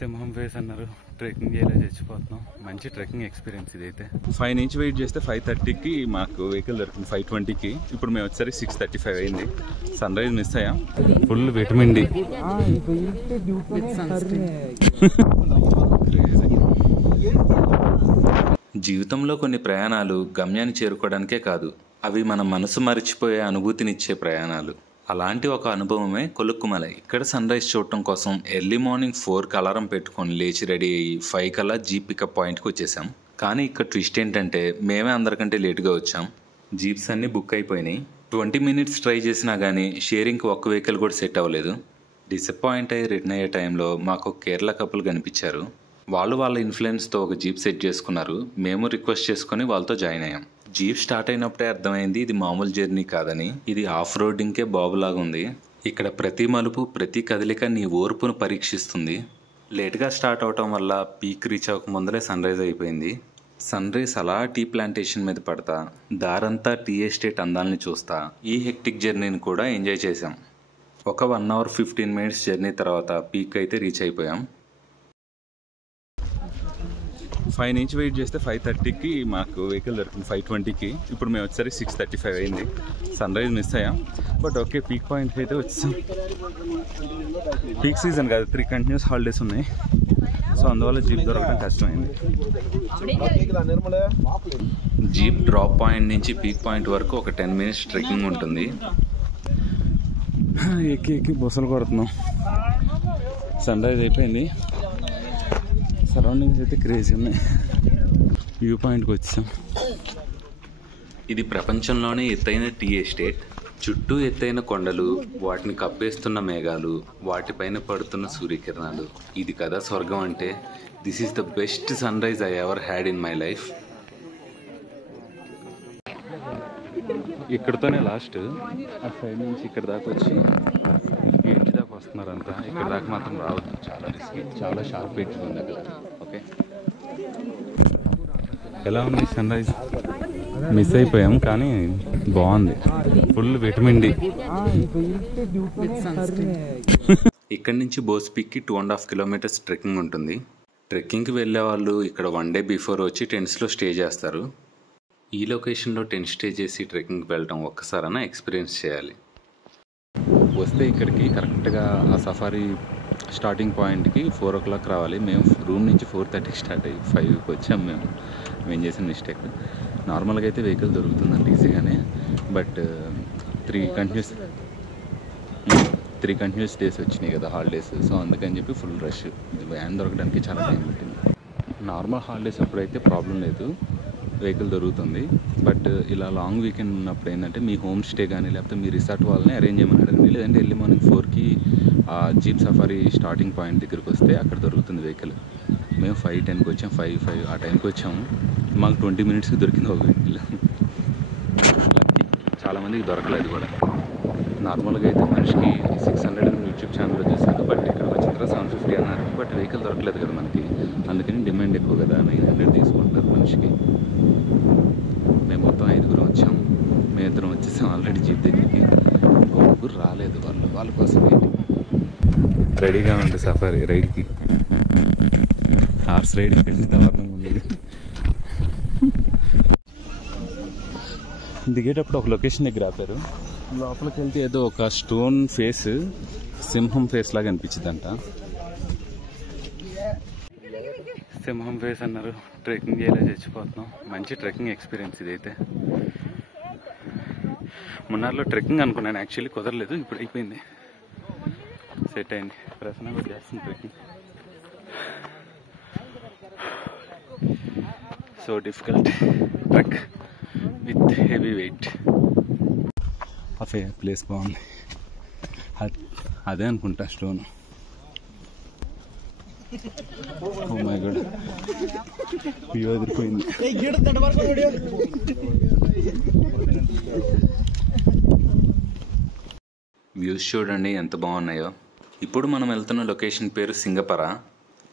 సింహం ఫేస్ అన్నారు. ట్రెక్కింగ్ చేయలే చచ్చిపోతున్నాం. మంచి ట్రెక్కింగ్ ఎక్స్పీరియన్స్ ఇదైతే. 5 నుంచి వెయిట్ చేస్తే 5:30కి మాకు వెహికల్ దొరికింది. 5:20కి. ఇప్పుడు మేము వచ్చేసరికి 6:35 అయింది. సన్ రైజ్ మిస్ అయ్యాం. Full vitamin D. జీవితంలో కొన్ని ప్రయాణాలు గమ్యాన్ని చేరుకోవడానికే కాదు, అవి మన మనసు మరిచిపోయే అనుభూతినిచ్చే ప్రయాణాలు. అలాంటి ఒక అనుభవమే కొలుక్కుమలై. ఇక్కడ సన్ రైజ్ చూడటం కోసం ఎర్లీ మార్నింగ్ 4కి అలారం పెట్టుకొని లేచి రెడీ అయ్యి 5 కల్లా జీప్ పికప్ పాయింట్కి వచ్చేసాం. కానీ ఇక్కడ ట్విస్ట్ ఏంటంటే మేమే అందరికంటే లేటుగా వచ్చాం. జీప్స్ అన్నీ బుక్ అయిపోయినాయి. 20 మినిట్స్ ట్రై చేసినా కానీ షేరింగ్కి ఒక్క వెహికల్ కూడా సెట్ అవ్వలేదు. డిసప్పాయింట్ అయ్యి రిటర్న్ అయ్యే టైంలో మాకు కేరళ కపుల్ కనిపించారు. వాళ్ళు వాళ్ళ ఇన్ఫ్లుయెన్స్తో ఒక జీప్ సెట్ చేసుకున్నారు. మేము రిక్వెస్ట్ చేసుకుని వాళ్ళతో జాయిన్ అయ్యాం. జీప్ స్టార్ట్ అయినప్పుడే అర్థమైంది ఇది మామూలు జర్నీ కాదని. ఇది ఆఫ్ రోడింగ్కే బాబులాగా ఉంది. ఇక్కడ ప్రతి మలుపు, ప్రతి కదలిక నీ ఓర్పును పరీక్షిస్తుంది. లేట్గా స్టార్ట్ అవటం వల్ల పీక్ రీచ్ అవ్వక ముందరే సన్ రైజ్ అయిపోయింది. సన్ రైజ్ అలా టీ ప్లాంటేషన్ మీద పడతా, దారంతా టీ ఎస్టేట్ అందాలని చూస్తా ఈ హెక్టిక్ జర్నీని కూడా ఎంజాయ్ చేసాం. ఒక 1 అవర్ 15 మినిట్స్ జర్నీ తర్వాత పీక్ అయితే రీచ్ అయిపోయాం. 5 నుంచి వెయిట్ చేస్తే 5:30కి మాకు వెహికల్ దొరికింది. 5:20కి. ఇప్పుడు మేము వచ్చేసరికి 6:35 అయింది. సన్ రైజ్ మిస్ అయ్యాం. బట్ ఓకే, పీక్ పాయింట్ అయితే వచ్చేసాం. పీక్ సీజన్ కాదు, 3 కంటిన్యూస్ హాలిడేస్ ఉన్నాయి. సో అందువల్ల జీప్ దొరకడం కష్టమైంది. జీప్ డ్రాప్ పాయింట్ నుంచి పీక్ పాయింట్ వరకు ఒక 10 మినిట్స్ ట్రెక్కింగ్ ఉంటుంది. ఎక్కి బొసలు కొడుతున్నాం. సన్ రైజ్ అయిపోయింది. సరౌండింగ్స్ అయితే క్రేజీ ఉన్నాయి. వ్యూ పాయింట్కి వచ్చాం. ఇది ప్రపంచంలోనే ఎత్తైన టీ ఎస్టేట్. చుట్టూ ఎత్తైన కొండలు, వాటిని కప్పేస్తున్న మేఘాలు, వాటిపైన పడుతున్న సూర్యకిరణాలు. ఇది కదా స్వర్గం అంటే. This is the best sunrise I ever had in my life. ఇక్కడతోనే లాస్ట్. ఆ సైడ్ నుంచి ఇక్కడ దాకా వచ్చి ఎడ్జ్ దాకా వస్తున్నారంతా. ఇక్కడ దాకా మాత్రం రావద్దు, చాలా రిస్కీ. చాలా షార్ప్ ఎడ్జ్ ఉంది అక్కడ. ఓకే, ఎలా ఉంది సన్ రైజ్? మిస్ అయిపోయాం కానీ బాగుంది. Full vitamin D. ఇక్కడ నుంచి బోస్ పీక్కి 2.5 కిలోమీటర్స్ ట్రెక్కింగ్ ఉంటుంది. ట్రెక్కింగ్కి వెళ్ళే వాళ్ళు ఇక్కడ 1 డే బిఫోర్ వచ్చి టెంట్స్లో స్టే చేస్తారు. ఈ లొకేషన్లో టెంట్ స్టే చేసి ట్రెక్కింగ్కి వెళ్ళడం ఒక్కసారైనా ఎక్స్పీరియన్స్ చేయాలి. వస్తే ఇక్కడికి కరెక్ట్గా ఆ సఫారీ స్టార్టింగ్ పాయింట్కి 4 o'clock రావాలి. మేము రూమ్ నుంచి 4:30కి స్టార్ట్ అయ్యి 5కి వచ్చాం. మేము చేసిన మిస్టేక్. నార్మల్గా అయితే వెహికల్ దొరుకుతుందండి ఈజీగానే. బట్ 3 కంటిన్యూస్ డేస్ వచ్చినాయి కదా హాలిడేస్. సో అందుకని చెప్పి ఫుల్ రష్. ఇది వ్యాన్ దొరకడానికి చాలా టైం పట్టింది. నార్మల్ హాలిడేస్ అప్పుడైతే ప్రాబ్లం లేదు, వెహికల్ దొరుకుతుంది. బట్ ఇలా లాంగ్ వీకెండ్ ఉన్నప్పుడు ఏంటంటే మీ హోమ్ స్టే కానీ లేకపోతే మీ రిసార్ట్ వాళ్ళని అరేంజ్ చేయమని అడగండి. లేదంటే ఎర్లీ మార్నింగ్ 4కి ఆ జీప్ సఫారీ స్టార్టింగ్ పాయింట్ దగ్గరికి వస్తే అక్కడ దొరుకుతుంది వెహికల్. మేము 5:10కి వచ్చాం. 5 ఆ టైంకి వచ్చాము. మాకు 20 మినిట్స్కి దొరికింది ఒక వెహికల్. లక్కీ. చాలామందికి దొరకలేదు కూడా. నార్మల్గా అయితే మనిషికి 600 అని యూట్యూబ్ ఛానల్లో చూశాను. బట్ ఇక్కడ వచ్చిన తర్వాత 750 అన్నారు. బట్ వెహికల్ దొరకలేదు కదా మనకి, అందుకని డిమాండ్ ఎక్కువ కదా, 900 తీసుకుంటారు మనిషికి. మేము మొత్తం 5గురం వచ్చాం. మేము 2 వచ్చేసాం ఆల్రెడీ జీప్ దగ్గరికి. ఇంకో 3 రాలేదు. వాళ్ళ కోసం రెడీగా ఉంది సఫారీ రైడ్కి. హార్స్ రైడ్ ఇక్కడ దారుణంగా ఉంది. దిగేటప్పుడు ఒక లొకేషన్ దగ్గర ఆపారు. లోపలికి వెళ్తే ఏదో ఒక స్టోన్ ఫేస్, సింహం ఫేస్ లాగా అనిపించిందంట. సింహం ఫేస్ అన్నారు. ట్రెక్కింగ్ చేయలే చచ్చిపోతున్నాం. మంచి ట్రెక్కింగ్ ఎక్స్పీరియన్స్ ఇదైతే. మున్నార్లో ట్రెక్కింగ్ అనుకున్నాను, యాక్చువల్లీ కుదరలేదు. ఇప్పుడు అయిపోయింది, సెట్ అయింది. ప్రసన్న కూడా చేస్తుంది trekking. So difficult trek with heavy weight. Place బాగుంది. అదే అనుకుంటా stone. Oh my god, view ఎదిరిపోయింది. వ్యూస్ చూడండి ఎంత బాగున్నాయో. ఇప్పుడు మనం వెళ్తున్న లొకేషన్ పేరు సింగపర.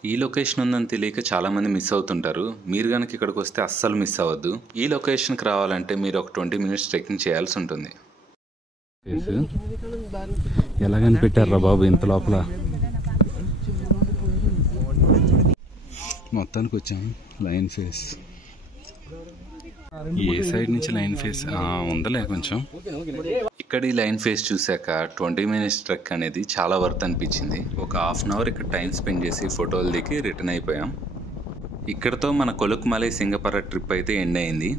ఈ లొకేషన్ ఉందని తెలియక చాలామంది మిస్ అవుతుంటారు. మీరు కనుక ఇక్కడికి వస్తే అస్సలు మిస్ అవ్వద్దు. ఈ లొకేషన్కి రావాలంటే మీరు ఒక 20 మినిట్స్ ట్రెక్కింగ్ చేయాల్సి ఉంటుంది. ఎలా కనిపెట్టారా బాబు ఇంత లోపల? మొత్తానికి వచ్చాము లైన్ ఫేస్. ఏ సైడ్ నుంచి లైన్ ఫేస్ ఉందలే కొంచెం. ఇక్కడ ఈ లైన్ ఫేస్ చూశాక 20 minutes ట్రెక్ అనేది చాలా వర్త్ అనిపించింది. ఒక హాఫ్ అన్ అవర్ ఇక్కడ టైం స్పెండ్ చేసి ఫోటోలు దిగి రిటర్న్ అయిపోయాం. ఇక్కడతో మన కొలుకుమలై సింగపర ట్రిప్ అయితే ఎండ్ అయింది.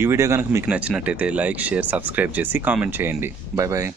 ఈ వీడియో కనుక మీకు నచ్చినట్టయితే లైక్, షేర్, సబ్స్క్రైబ్ చేసి కామెంట్ చేయండి. Bye bye.